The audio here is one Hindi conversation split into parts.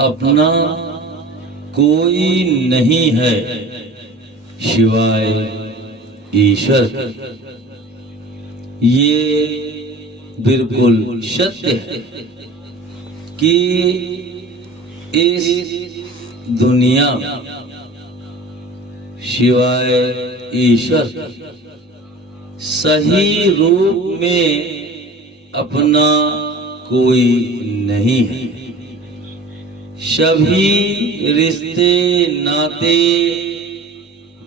अपना कोई नहीं है सिवाय ईश्वर के। ये बिल्कुल सत्य है कि इस दुनिया में सिवाय ईश्वर के सही रूप में अपना कोई नहीं है। सभी रिश्ते नाते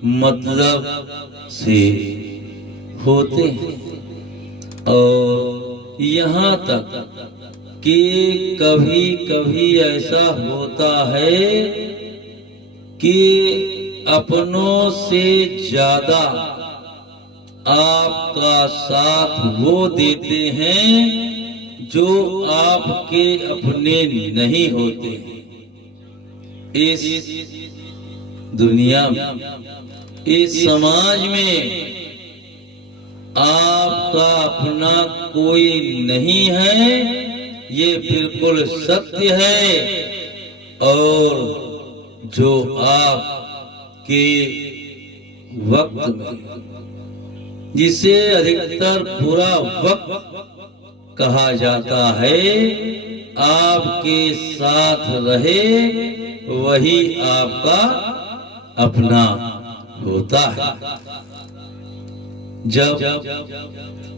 मतलब से होते हैं और यहाँ तक कि कभी कभी ऐसा होता है कि अपनों से ज्यादा आपका साथ वो देते हैं जो आपके अपने नहीं होते हैं। इस दुनिया में, इस समाज में आपका अपना कोई नहीं है, ये बिल्कुल सत्य है। और जो आपके वक्त में, जिसे अधिकतर बुरा वक्त कहा जाता है, आपके साथ रहे वही आपका अपना होता है। जब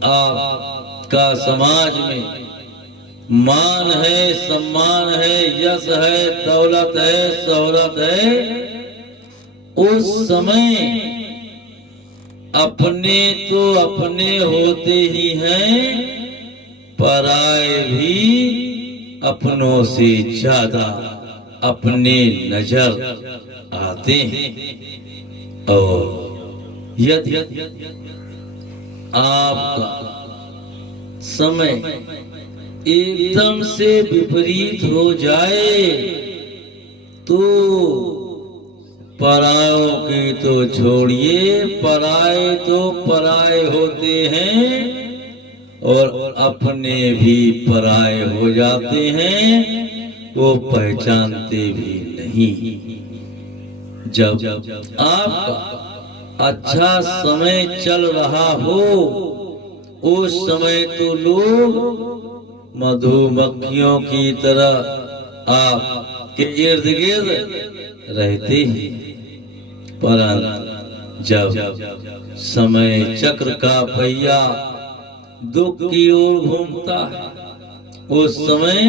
आपका समाज में मान है, सम्मान है, यश है, दौलत है, शोहरत है, उस समय अपने तो अपने होते ही हैं, पराए भी अपनों से ज्यादा अपने नजर आते हैं। और यदि आपका समय एकदम से विपरीत हो जाए तो परायों की तो छोड़िए, पराए तो पराए होते हैं और अपने भी पराए हो जाते हैं, वो पहचानते भी नहीं। जब आपका अच्छा समय चल रहा हो, उस समय तो लोग मधुमक्खियों की तरह आपके इर्द गिर्द रहते ही, परंतु जब समय चक्र का पहिया दुख की ओर घूमता है, उस समय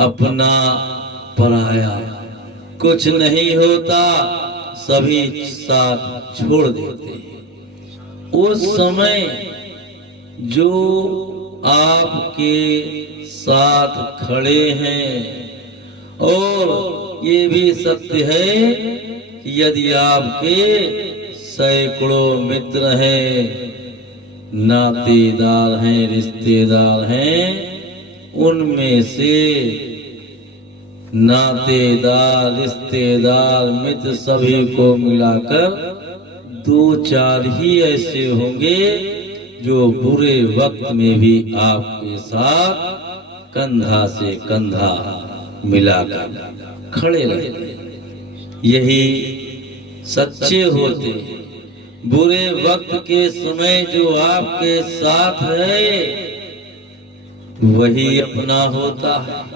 अपना पराया कुछ नहीं होता, सभी साथ छोड़ देते हैं। उस समय जो आपके साथ खड़े हैं, और ये भी सत्य है कि यदि आपके सैकड़ों मित्र हैं, नातेदार हैं, रिश्तेदार हैं, उनमें से नातेदार, रिश्तेदार, मित्र सभी को मिलाकर 2-4 ही ऐसे होंगे जो बुरे वक्त में भी आपके साथ कंधा से कंधा मिलाकर खड़े रहते। यही सच्चे होते हैं। बुरे वक्त के समय जो आपके साथ है वही अपना होता है।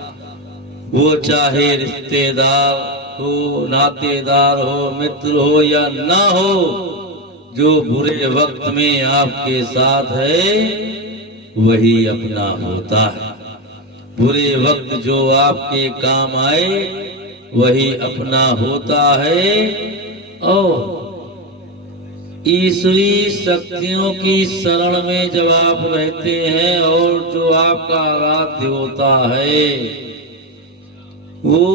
वो चाहे रिश्तेदार हो, नातेदार हो, मित्र हो या ना हो, जो बुरे वक्त में आपके साथ है वही अपना होता है। बुरे वक्त जो आपके काम आए वही अपना होता है। और ईश्वरीय शक्तियों की शरण में जब आप रहते हैं और जो आपका आराध्य होता है वो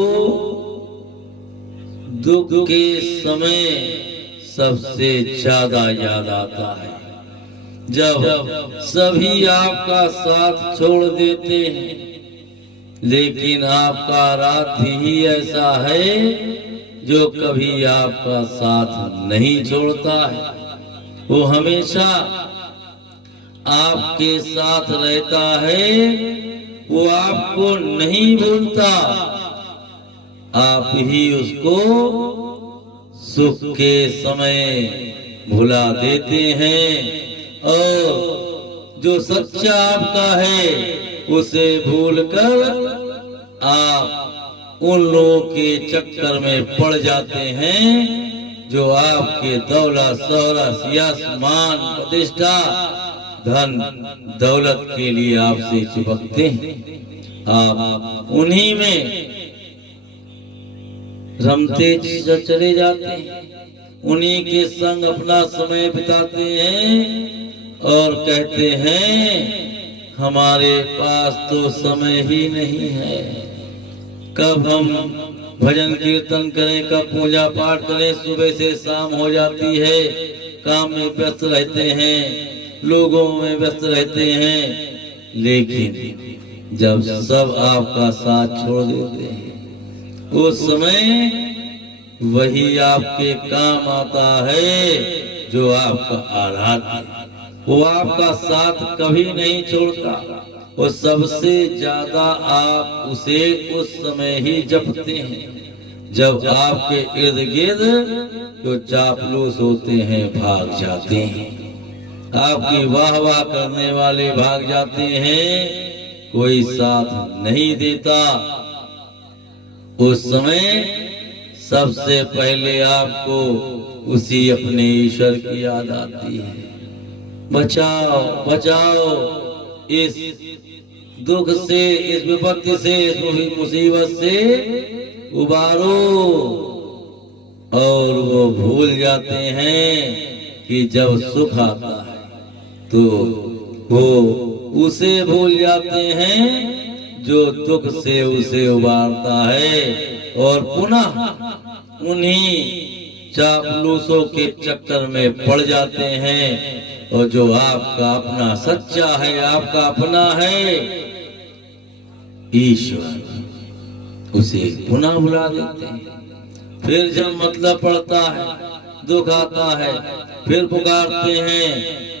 दुख के समय सबसे ज्यादा याद आता है। जब सभी आपका साथ छोड़ देते हैं, लेकिन आपका आराध्य ही ऐसा है जो कभी आपका साथ नहीं छोड़ता है। वो हमेशा आपके साथ रहता है, वो आपको नहीं भूलता, आप ही उसको सुख के समय भुला देते हैं। और जो सच्चा आपका है उसे भूलकर आप उन लोगों के चक्कर में पड़ जाते हैं जो आपके दौलत शौहरत यश मान प्रतिष्ठा धन दौलत के लिए आपसे चिपकते हैं। आप उन्हीं में रमते चले जाते हैं, उन्हीं के संग अपना समय बिताते हैं और कहते हैं हमारे पास तो समय ही नहीं है। कब हम भजन कीर्तन करें, कब पूजा पाठ करें, सुबह से शाम हो जाती है, काम में व्यस्त रहते हैं, लोगों में व्यस्त रहते हैं। लेकिन जब सब आपका साथ छोड़ देते हैं उस समय वही आपके काम आता है जो आपका आराध्य। वो आपका साथ कभी नहीं छोड़ता, वो सबसे ज्यादा आप उसे उस समय ही जपते हैं जब आपके इर्द गिर्द जो चापलूस होते हैं भाग जाते हैं, आपकी वाह वाह करने वाले भाग जाते हैं, कोई साथ नहीं देता। उस समय सबसे पहले आपको उसी अपने ईश्वर की याद आती है। बचाओ बचाओ, इस दुख से, इस विपत्ति से, इस मुसीबत से उबारो। और वो भूल जाते हैं कि जब सुख आता है तो वो उसे भूल जाते हैं जो दुख से उसे उबारता है, और पुनः उन्हीं चापलूसों के चक्कर में पड़ जाते हैं। और जो आपका अपना सच्चा है, आपका अपना है ईश्वर, उसे पुनः भुला देते हैं। फिर जब मतलब पड़ता है, दुख आता है, फिर पुकारते हैं,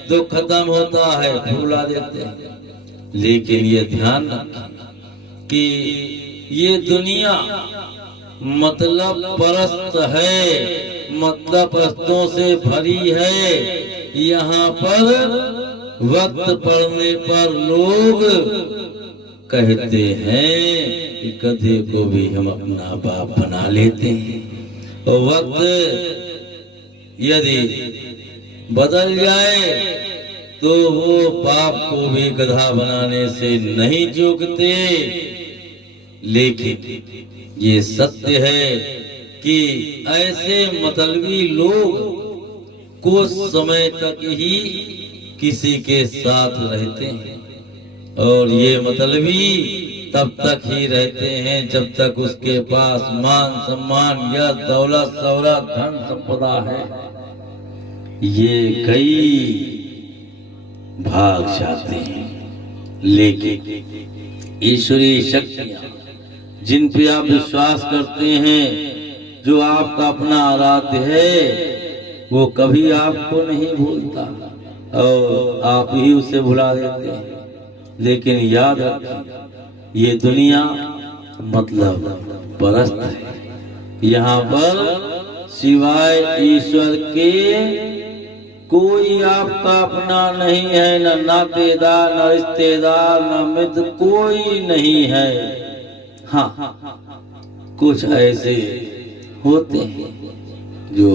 दुख खत्म होता है, भुला देते हैं। लेकिन ये ध्यान रखें कि ये दुनिया मतलब परस्त है, मतलब परस्तों से भरी है। यहाँ पर वक्त पड़ने पर लोग कहते हैं कि गधे को भी हम अपना बाप बना लेते हैं। और वक्त यदि बदल जाए तो वो बाप को भी गधा बनाने से नहीं चूकते। लेकिन ये सत्य है कि ऐसे मतलबी लोग कुछ समय तक ही किसी के साथ रहते हैं, और ये मतलबी तब तक ही रहते हैं जब तक उसके पास मान सम्मान या दौलत शौहरत धन संपदा है। ये कई भाग जाते हैं। लेकिन ईश्वरीय शक्तियां जिन पे आप विश्वास करते हैं, जो आपका अपना आराध्य है, वो कभी आपको नहीं भूलता और आप ही उसे भुला देते हैं। लेकिन याद रखें, ये दुनिया मतलब परस्त है। यहाँ पर सिवाय ईश्वर के कोई आपका अपना नहीं है, न नातेदार, न रिश्तेदार, न मित्र, कोई नहीं है। हाँ, कुछ ऐसे होते हैं जो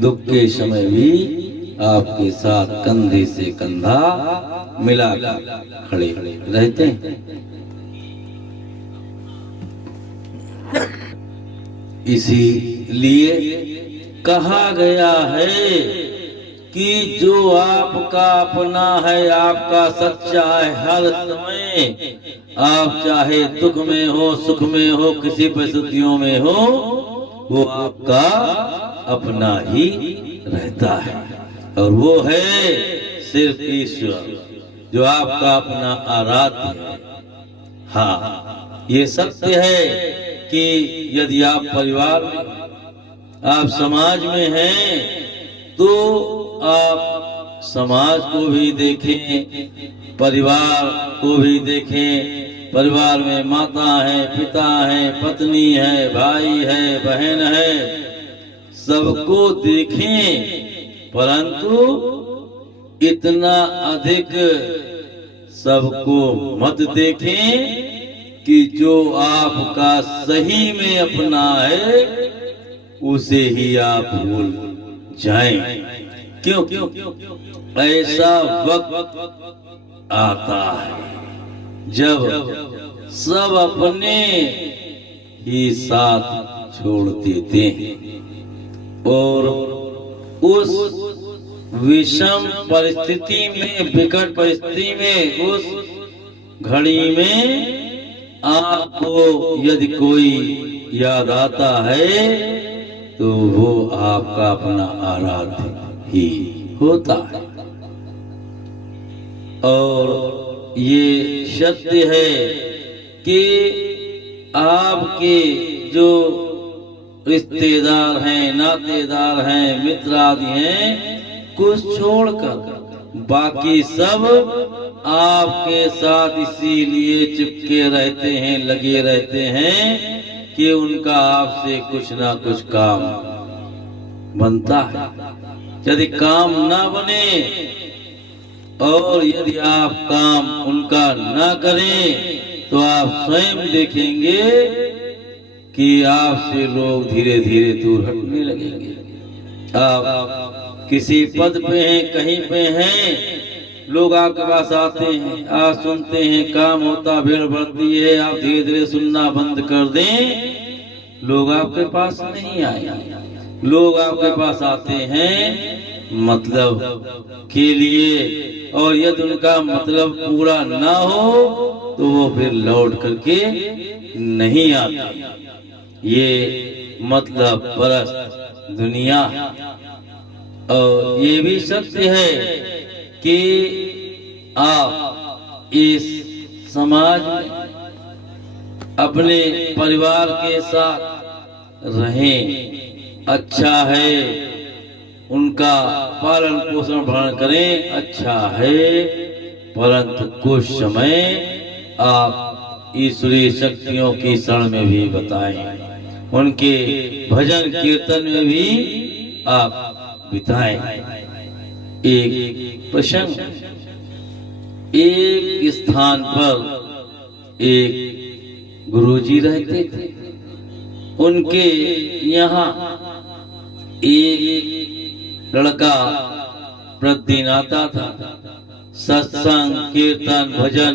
दुख के समय भी आपके साथ कंधे से कंधा मिलाकर खड़े रहते हैं। इसीलिए कहा गया है कि जो आपका अपना है, आपका सच्चा है, हर समय आप चाहे दुख में हो, सुख में हो, किसी परिस्थितियों में हो, वो आपका अपना ही रहता है। और वो है सिर्फ ईश्वर, जो आपका अपना आराध्य है। हाँ, ये सत्य है कि यदि आप परिवार में, आप समाज में हैं, तो आप समाज को भी देखें, परिवार को भी देखें, परिवार में माता है, पिता है, पत्नी है, भाई है, बहन है, सबको देखें, परंतु इतना अधिक सबको मत देखें कि जो आपका सही में अपना है उसे ही आप भूल जाएं। क्यों? ऐसा वक्त आता है जब सब अपने ही साथ छोड़ देते हैं और उस विषम परिस्थिति में, विकट परिस्थिति में, उस घड़ी में आपको यदि कोई याद आता है तो वो आपका अपना आराध्य ही होता है। और ये सत्य है कि आपके जो रिश्तेदार हैं, नातेदार हैं, मित्र आदि हैं, कुछ छोड़कर बाकी सब आपके साथ इसीलिए चिपके रहते हैं, लगे रहते हैं कि उनका आपसे कुछ ना कुछ काम बनता है। यदि काम ना बने और यदि आप काम उनका ना करें तो आप स्वयं देखेंगे कि आपसे लोग धीरे धीरे दूर हटने लगेंगे। आप किसी पद पे हैं, कहीं पे हैं, लोग आपके पास आते हैं, आप सुनते हैं, काम होता, भीड़ बढ़ती है, आप धीरे धीरे सुनना बंद कर दें, लोग आपके पास नहीं आए। लोग आपके पास आते हैं मतलब के लिए, और यदि उनका मतलब पूरा ना हो तो वो फिर लौट करके नहीं आते। ये मतलब परस्त दुनिया। और ये भी सत्य है कि आप इस समाज में अपने परिवार के साथ रहें, अच्छा है, उनका पालन पोषण भरण करें, अच्छा है, परंतु कुछ समय आप ईश्वरीय शक्तियों की शरण में भी बताएं, उनके भजन कीर्तन में भी आप बिताएं। एक प्रसंग, एक स्थान पर एक गुरुजी रहते थे। उनके यहाँ एक लड़का प्रतिदिन आता था, सत्संग, कीर्तन, भजन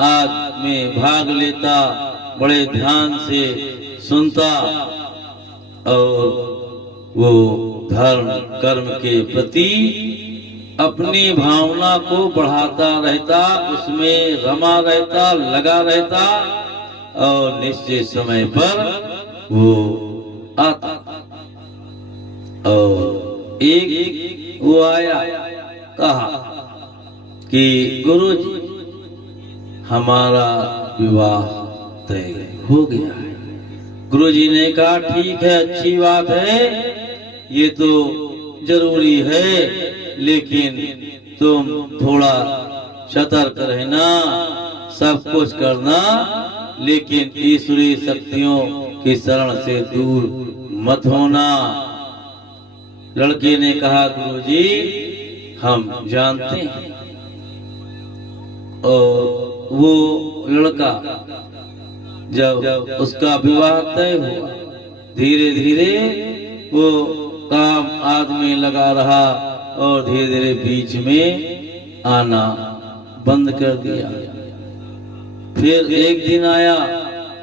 आदि में भाग लेता, बड़े ध्यान से सुनता और वो धर्म कर्म के प्रति अपनी भावना को बढ़ाता रहता, उसमें रमा रहता, लगा रहता और निश्चित समय पर वो आता। और एक वो आया, कहा कि गुरुजी हमारा विवाह तय हो गया है। गुरुजी ने कहा ठीक है, अच्छी बात है, ये तो जरूरी है, लेकिन तुम थोड़ा सतर्क रहना, सब कुछ करना, लेकिन ईश्वरीय शक्तियों की शरण से दूर मत होना। लड़के ने कहा गुरुजी हम जानते हैं। और वो लड़का जब उसका विवाह तय हुआ, धीरे धीरे वो काम आदमी लगा रहा और धीरे धीरे बीच में आना बंद कर दिया। फिर एक दिन आया,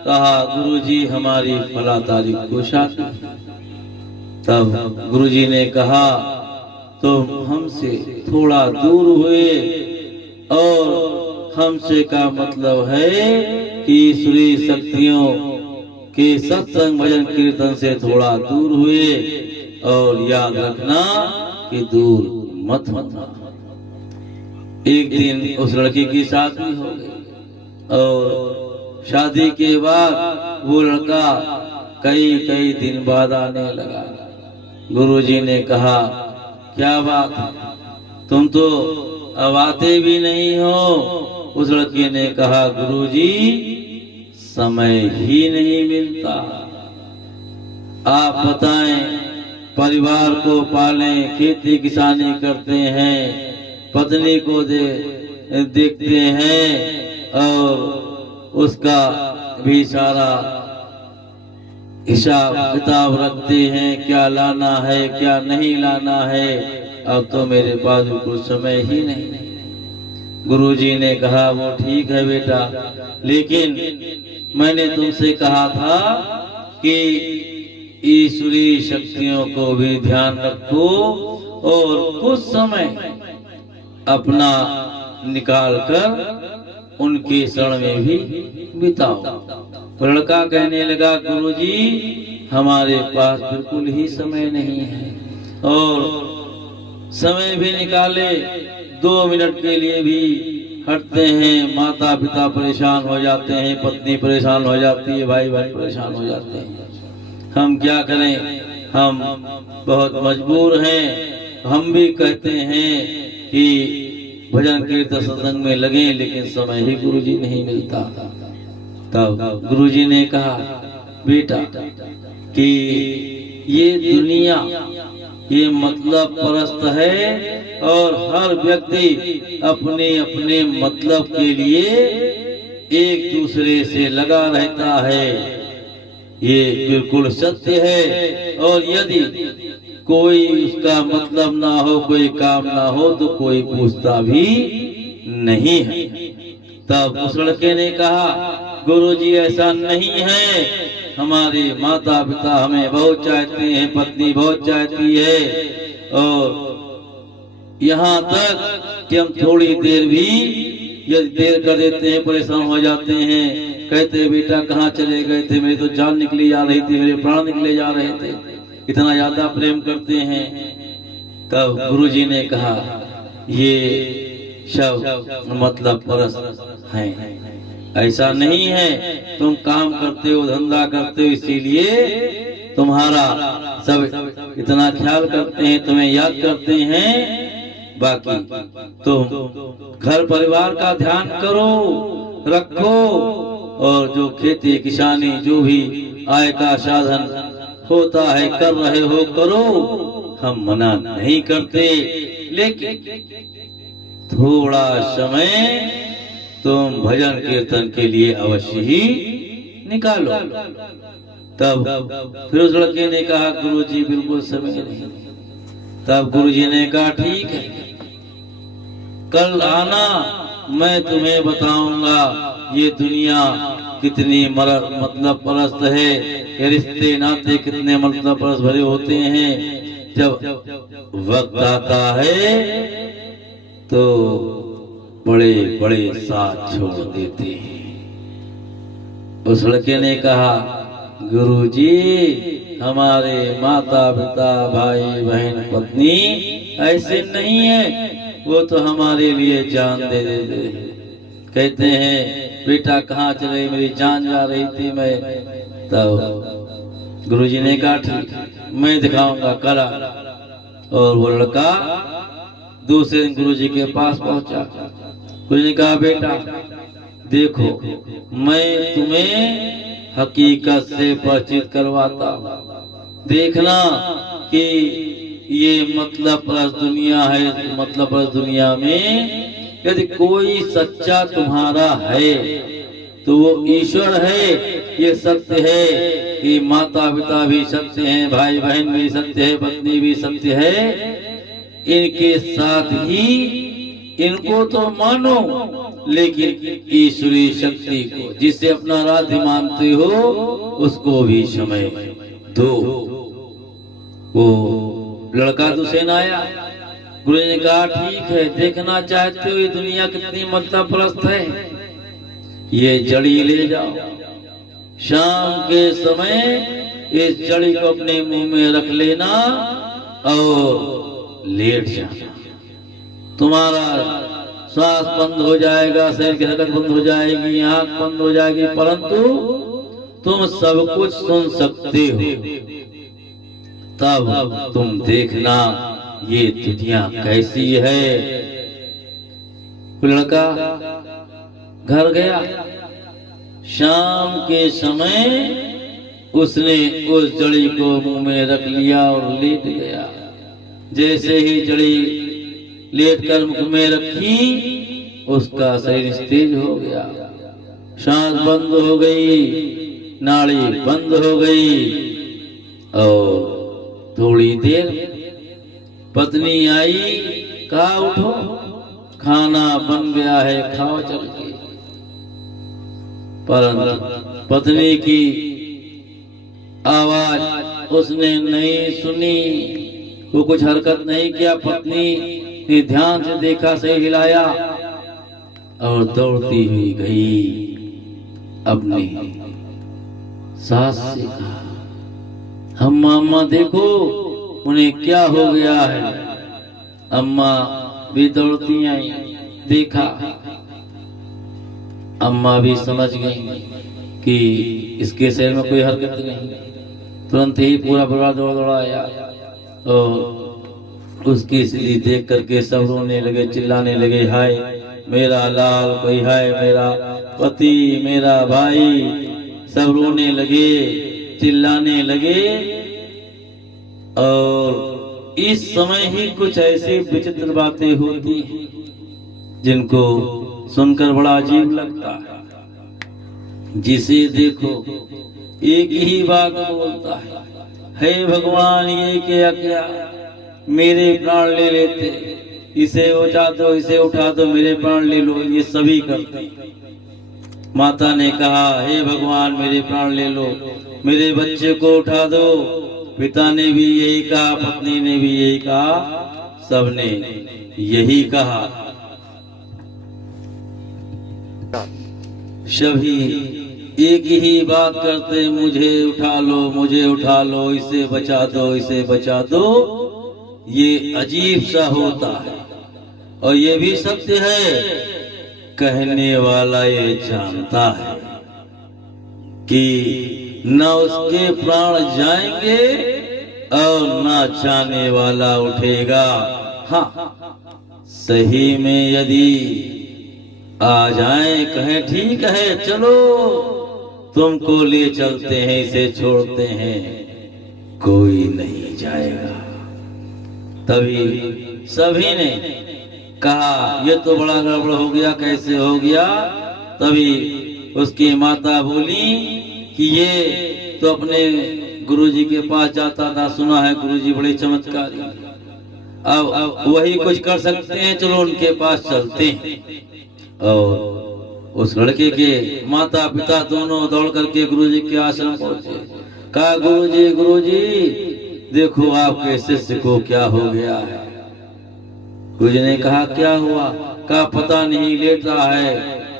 कहा गुरुजी हमारी फला तारीख को शादी। तब गुरुजी ने कहा तुम हमसे थोड़ा दूर हुए, और हमसे का मतलब है कि ईश्वरीय शक्तियों के सत्संग भजन कीर्तन से थोड़ा दूर हुए, और याद रखना कि दूर मत होना। एक दिन उस लड़की की शादी हो गई, और शादी के बाद वो लड़का कई दिन बाद आने लगा। गुरुजी ने कहा क्या बात, तुम तो अब आते भी नहीं हो, उस लड़के ने कहा गुरुजी समय ही नहीं मिलता। आप बताएं, परिवार को पालें, खेती किसानी करते हैं, पत्नी को देखते हैं और उसका भी सारा हिसाब किताब रखते हैं, क्या लाना है क्या नहीं लाना है। अब तो मेरे पास कुछ समय ही नहीं। गुरुजी ने कहा वो ठीक है बेटा, लेकिन मैंने तुमसे कहा था कि ईश्वरीय शक्तियों को भी ध्यान रखो और कुछ समय अपना निकाल कर उनके शरण में भी बिताओ। लड़का कहने लगा गुरुजी हमारे पास बिल्कुल ही समय नहीं है, और समय भी निकाले 2 मिनट के लिए भी हटते हैं, माता पिता परेशान हो जाते हैं, पत्नी परेशान हो जाती है, भाई भाई परेशान हो जाते हैं। हम क्या करें, हम बहुत मजबूर हैं। हम भी कहते हैं कि भजन कीर्तन सत्संग में लगे, लेकिन समय ही गुरुजी नहीं मिलता। तब गुरुजी ने कहा बेटा कि ये दुनिया ये मतलब परस्त है और हर व्यक्ति अपने अपने मतलब के लिए एक दूसरे से लगा रहता है, ये बिल्कुल सत्य है। और यदि कोई उसका मतलब ना हो, कोई काम ना हो, तो कोई पूछता भी नहीं है। तब उस लड़के ने कहा गुरुजी ऐसा नहीं है, हमारे माता पिता हमें बहुत चाहते हैं, पत्नी बहुत चाहती है, और यहाँ तक कि हम थोड़ी देर भी यदि देर कर देते हैं परेशान हो जाते हैं। कहते बेटा कहाँ चले गए थे, मेरी तो जान निकली जा रही थी, मेरे प्राण निकले जा रहे थे, इतना ज्यादा प्रेम करते हैं। तब गुरुजी ने कहा ये सब मतलब परस्त हैं, ऐसा नहीं है। तुम काम करते हो, धंधा करते हो, इसीलिए तुम्हारा सब इतना ख्याल करते हैं, तुम्हें याद करते हैं। बाकी तुम घर परिवार का ध्यान करो, रखो, और जो खेती किसानी जो भी आय का साधन होता है कर रहे हो करो, हम मना नहीं करते, लेकिन थोड़ा समय तुम भजन कीर्तन के लिए अवश्य ही निकालो। तब फिर उस लड़के ने कहा गुरुजी बिल्कुल समय नहीं। तब गुरुजी ने कहा ठीक है, कल आना, मैं तुम्हें बताऊंगा ये दुनिया कितनी मतलब परस्त है, ये रिश्ते नाते कितने मतलब परस्त भरे होते हैं। जब वक्त आता है तो बड़े बड़े साथ छोड़ देते हैं। उस लड़के ने कहा गुरुजी हमारे माता पिता भाई बहन पत्नी ऐसे नहीं है, वो तो हमारे लिए जान दे देते हैं। कहते हैं बेटा कहाँ चले, मेरी जान जा रही थी मैं। तब गुरुजी ने कहा ठीक मैं दिखाऊंगा कला। और वो लड़का दूसरे दिन गुरुजी के पास पहुंचा। गुरुजी ने कहा बेटा देखो मैं तुम्हें हकीकत से परिचित करवाता हूँ, देखना कि ये मतलब परस्त दुनिया है, मतलब परस्त दुनिया में यदि कोई सच्चा तुम्हारा है तो वो ईश्वर है। ये सत्य है कि माता पिता भी सत्य हैं, भाई बहन भी सत्य है, पत्नी भी सत्य है। इनके साथ ही इनको तो मानो, लेकिन ईश्वरीय शक्ति को जिसे अपना आराध्य मानते हो उसको भी समय दो। वो लड़का दुसेन आया। गुरु ने कहा ठीक है, देखना चाहते हो ये दुनिया कितनी मतलब परस्त है, ये जड़ी ले जाओ, शाम के समय इस जड़ी को अपने मुंह में रख लेना और लेट जाना। तुम्हारा श्वास बंद हो जाएगा, शरीर की हरकत बंद हो जाएगी, आंख बंद हो जाएगी, परंतु तुम सब कुछ सुन सकते हो। तब तुम देखना ये दुनिया कैसी है। लड़का घर गया। शाम के समय उसने उस जड़ी को मुंह में रख लिया और लेट गया। जैसे ही जड़ी लेट कर मुख में रखी, उसका शरीर स्थिर हो गया, सांस बंद हो गई, नाड़ी बंद हो गई। और थोड़ी देर पत्नी आई, कहा उठो, खाना बन गया है, खाओ चल के। परंतु पत्नी की आवाज उसने नहीं सुनी, वो कुछ हरकत नहीं किया। पत्नी ने ध्यान से देखा, से हिलाया और दौड़ती हुई गई अपनी सास से कहा, अम्मा देखो उन्हें क्या हो गया है। अम्मा भी दौड़ती आई, देखा। अम्मा भी समझ गई कि इसके शरीर में कोई हरकत नहीं। तुरंत ही पूरा परिवार दौड़ा आया और उसकी स्थिति देख करके सब रोने लगे, चिल्लाने लगे, हाय मेरा लाल, कोई हाय मेरा पति, मेरा भाई। सब रोने लगे, चिल्लाने लगे। और इस समय ही कुछ ऐसी विचित्र बातें होती हैं जिनको सुनकर बड़ा अजीब लगता है। जिसे देखो एक ही बात बोलता है, हे भगवान ये क्या मेरे प्राण ले लेते, इसे उठा दो, इसे उठा दो, मेरे प्राण ले लो। ये सभी करते। माता ने कहा, हे भगवान मेरे प्राण ले लो, मेरे बच्चे को उठा दो। पिता ने भी यही कहा, पत्नी ने भी यही कहा, सबने यही कहा। सभी एक ही बात करते, मुझे उठा लो, मुझे उठा लो, इसे बचा दो, इसे बचा दो। ये अजीब सा होता है और ये भी सत्य है। कहने वाला ये जानता है कि न उसके प्राण जाएंगे और न जाने वाला उठेगा। हाँ, सही में यदि आ जाए, कहें ठीक है चलो तुमको ले चलते हैं, इसे छोड़ते हैं, कोई नहीं जाएगा। तभी सभी ने कहा, ये तो बड़ा गड़बड़ हो गया, कैसे हो गया। तभी उसकी माता बोली कि ये तो अपने गुरुजी के पास जाता था, सुना है गुरुजी बड़े चमत्कारी, अब वही कुछ कर सकते हैं, चलो उनके पास चलते हैं। और उस लड़के के माता पिता दोनों दौड़ करके गुरुजी के आश्रम पहुंचे। कहा, गुरुजी देखो आपके शिष्य को क्या हो गया है। गुरुजी ने कहा, क्या हुआ। कहा, पता नहीं, लेटता है,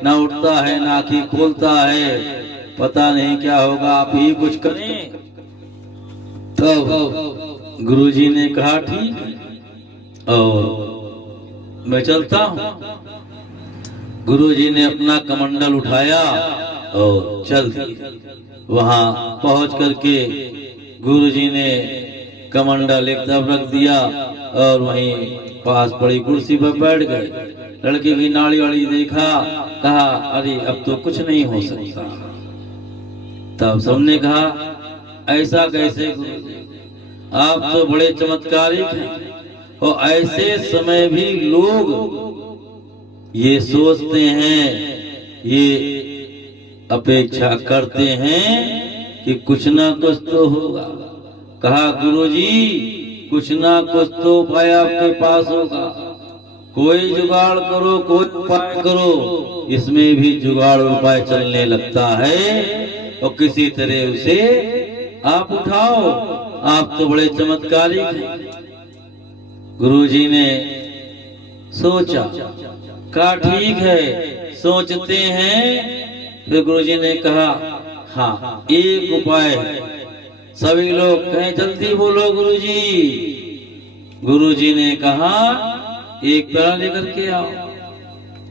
ना उठता है, ना आंखें खोलता है, पता नहीं क्या होगा, आप ही कुछ करें। तब गुरुजी ने कहा, ठीक और मैं चलता हूँ। गुरुजी ने अपना कमंडल उठाया और चल दिए। वहां पहुंच करके गुरुजी ने कमंडल एक तरफ रख दिया और वहीं पास पड़ी कुर्सी पर बैठ गए। लड़के की नाड़ी वाड़ी देखा, कहा, अरे अब तो कुछ नहीं हो सकता। तब सबने कहा, ऐसा कैसे गुरुजी, आप तो बड़े चमत्कारिक हैं। और ऐसे समय भी लोग ये सोचते हैं, ये अपेक्षा करते हैं कि कुछ ना कुछ तो होगा। कहा, गुरुजी कुछ ना कुछ तो उपाय आपके पास होगा, कोई जुगाड़ करो, कोई उपाय करो। इसमें भी जुगाड़ उपाय चलने लगता है और किसी तरह उसे आप उठाओ, आप तो बड़े चमत्कारिक हैं। गुरुजी ने सोचा, कहा ठीक है सोचते हैं। फिर गुरुजी ने कहा, हाँ एक उपाय है। सभी लोग कहें, जल्दी बोलो गुरुजी। गुरुजी ने कहा, एक प्याला लेकर के आओ।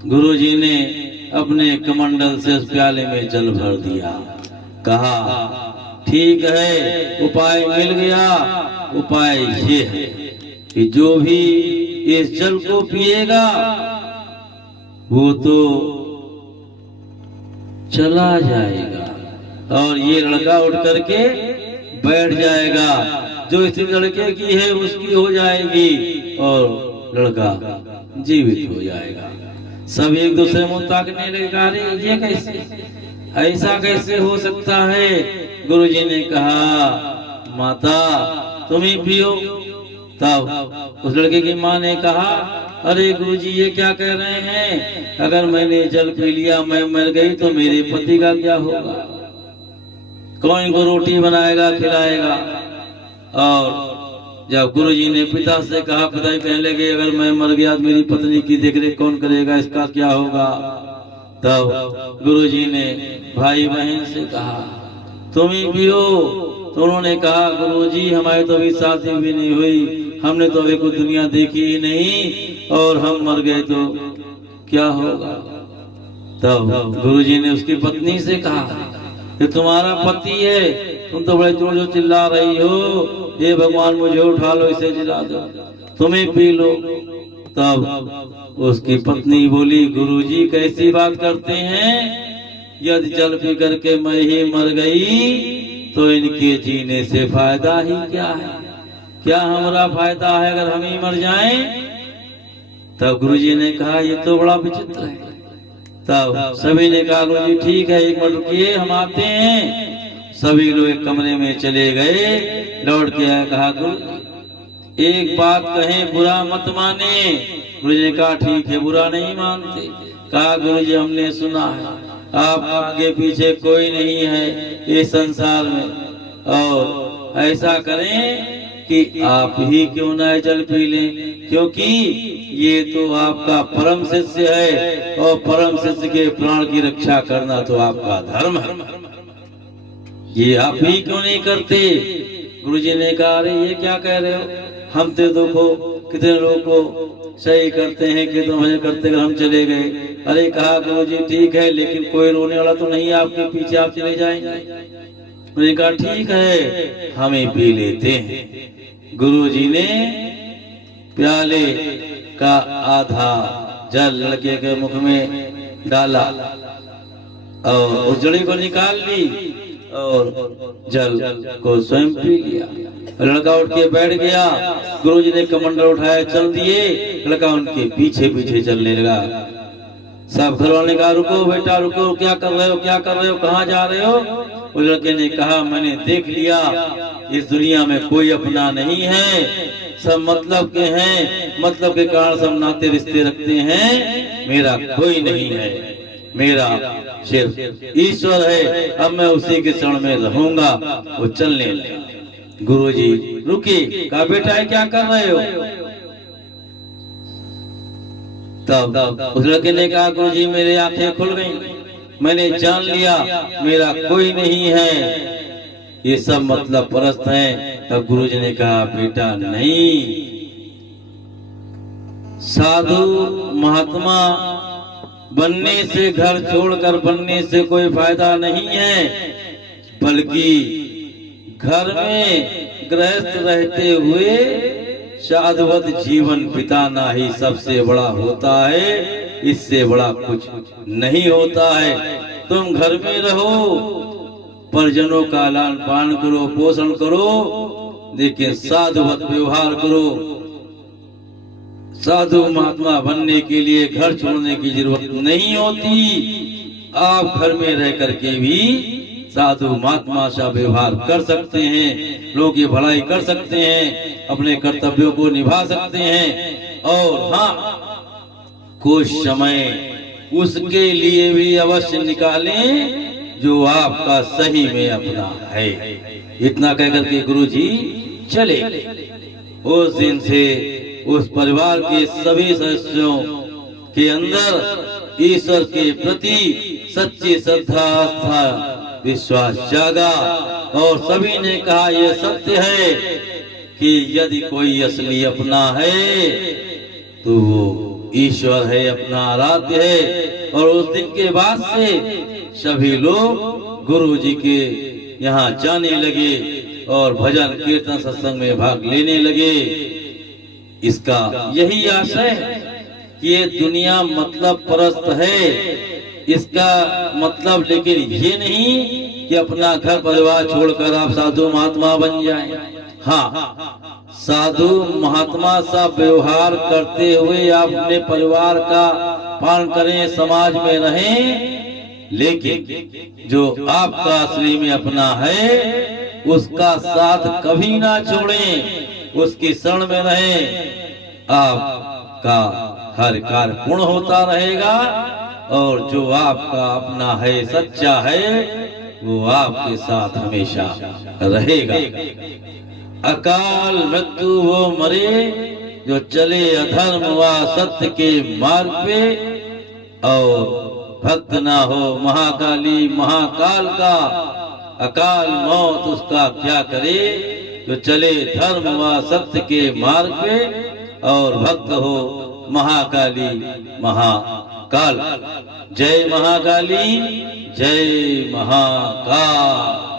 गुरुजी ने अपने कमंडल से उस प्याले में जल भर दिया। कहा, ठीक है उपाय मिल गया। उपाय ये है कि जो भी इस जल को पिएगा वो तो चला जाएगा और ये लड़का उठ करके बैठ जाएगा। जो इस लड़के की है उसकी हो जाएगी और लड़का जीवित हो जाएगा। सब एक दूसरे मुंह ताकने लगे, अरे ये कैसे, ऐसा कैसे हो सकता है। गुरुजी ने कहा माता तुम ही पियो। तब उस लड़के की माँ ने कहा अरे गुरुजी ये क्या कह रहे हैं, अगर मैंने जल पी लिया मैं मर गई तो मेरे पति का क्या होगा, कौन इनको रोटी बनाएगा खिलाएगा। और जब गुरुजी ने पिता से कहा, पिता कहने लगे अगर मैं मर गया तो मेरी पत्नी की देखरेख कौन करेगा, इसका क्या होगा। तब गुरुजी ने भाई बहन से कहा तुम ही पियो। तो उन्होंने कहा गुरुजी हमारी तो अभी शादी भी नहीं हुई, हमने तो अभी कुछ दुनिया देखी ही नहीं और हम मर गए तो क्या होगा। तब गुरुजी ने उसकी पत्नी से कहा कि तुम्हारा पति है, तुम तो बड़े जोर जोर चिल्ला रही हो, ये भगवान मुझे उठा लो इसे जिला दो, तुम्हें पी लो। तब उसकी पत्नी बोली गुरुजी कैसी बात करते हैं, यदि जल पी करके मैं ही मर गई तो इनके जीने से फायदा ही क्या है, क्या हमारा फायदा है अगर हम ही मर जाएं। तब गुरुजी ने कहा ये तो बड़ा विचित्र है। तब सभी ने कहा गुरुजी ठीक है एक मिनट रुकिए हम आते हैं। सभी लोग एक कमरे में चले गए, लौट के आया, कहा गुरु एक बात कहें बुरा मत माने। गुरुजी ने कहा ठीक है बुरा नहीं मानते। कहा गुरुजी हमने सुना है आप आगे पीछे कोई नहीं है इस संसार में, और ऐसा करें कि आप ही क्यों ना जल पी लें, क्योंकि ये तो आपका परम शिष्य है और परम शिष्य के प्राण की रक्षा करना तो आपका धर्म है, ये आप ही क्यों नहीं करते। गुरुजी ने कहा अरे ये क्या कह रहे हो, हम तो देखो कितने लोगों को सही करते हैं कि तुम हमें करते कर हम चले गए। अरे कहा गुरुजी ठीक है लेकिन कोई रोने वाला तो नहीं आपके पीछे, आप चले जाएंगे। उन्होंने कहा ठीक है हमें पी लेते हैं। गुरुजी ने प्याले का आधा जल लड़के के मुख में डाला और उस जड़ी को निकाल ली और जल को स्वयं पी लिया। लड़का उठ के बैठ गया, गुरुजी ने कमंडल उठाया चल दिए, लड़का उनके पीछे पीछे चलने लगा। सब घर वाले ने कहा रुको बेटा रुको, क्या कर रहे हो क्या कर रहे हो, कहाँ जा रहे हो। उस लड़के ने कहा मैंने देख लिया इस दुनिया में कोई अपना नहीं है, सब मतलब के हैं, मतलब के कारण सब नाते रिश्ते रखते हैं, मेरा कोई नहीं है, मेरा सिर्फ ईश्वर है, अब मैं उसी के शरण में रहूंगा। वो चलने लगा। गुरुजी रुके, कहा बेटा है क्या कर रहे हो। तब उस लड़के ने कहा गुरुजी मेरी आंखें खुल गई, मैंने जान लिया मेरा कोई नहीं है, ये सब मतलब परस्त हैं। तब गुरुजी ने कहा बेटा नहीं, साधु महात्मा बनने से, घर छोड़कर बनने से कोई फायदा नहीं है, बल्कि घर में गृहस्थ रहते हुए साधुवत जीवन बिताना ही सबसे बड़ा होता है, इससे बड़ा कुछ नहीं होता है। तुम घर में रहो, परिजनों का लालन पालन करो, पोषण करो, लेकिन साधुवत व्यवहार करो। साधु महात्मा बनने के लिए घर छोड़ने की जरूरत नहीं होती, आप घर में रह करके भी साधु महात्मा सा व्यवहार कर सकते हैं, लोगों की भलाई कर सकते हैं, अपने कर्तव्यों को निभा सकते हैं। और हाँ कुछ समय उसके लिए भी अवश्य निकालें जो आपका सही में अपना है। इतना कहकर के गुरुजी चले। उस दिन से उस परिवार के सभी सदस्यों के अंदर ईश्वर के प्रति सच्ची श्रद्धा आस्था विश्वास जागा और सभी ने कहा यह सत्य है कि यदि कोई असली अपना है तो वो ईश्वर है, अपना आराध्य है। और उस दिन के बाद से सभी लोग गुरु जी के यहाँ जाने लगे और भजन कीर्तन सत्संग में भाग लेने लगे। इसका यही आशय है कि ये दुनिया मतलब परस्त है, इसका मतलब लेकिन ये नहीं कि अपना घर परिवार छोड़कर आप साधु महात्मा बन जाएं। हाँ, साधु महात्मा सा व्यवहार करते हुए आप अपने परिवार का पालन करें, समाज में रहें, लेकिन जो आपका असली में अपना है उसका साथ कभी ना छोड़ें, उसकी शरण में रहें। आपका हर कार्य पूर्ण होता रहेगा और जो आपका अपना है, सच्चा है, वो आपके साथ हमेशा रहेगा। अकाल मृत्यु वो मरे जो चले अधर्म व सत्य के मार्ग पे, और भक्त ना हो महाकाली महाकाल का। अकाल मौत उसका क्या करे जो चले धर्म व सत्य के मार्ग पे और भक्त हो महाकाली महाकाल। जय महाकाली, जय महाकाल।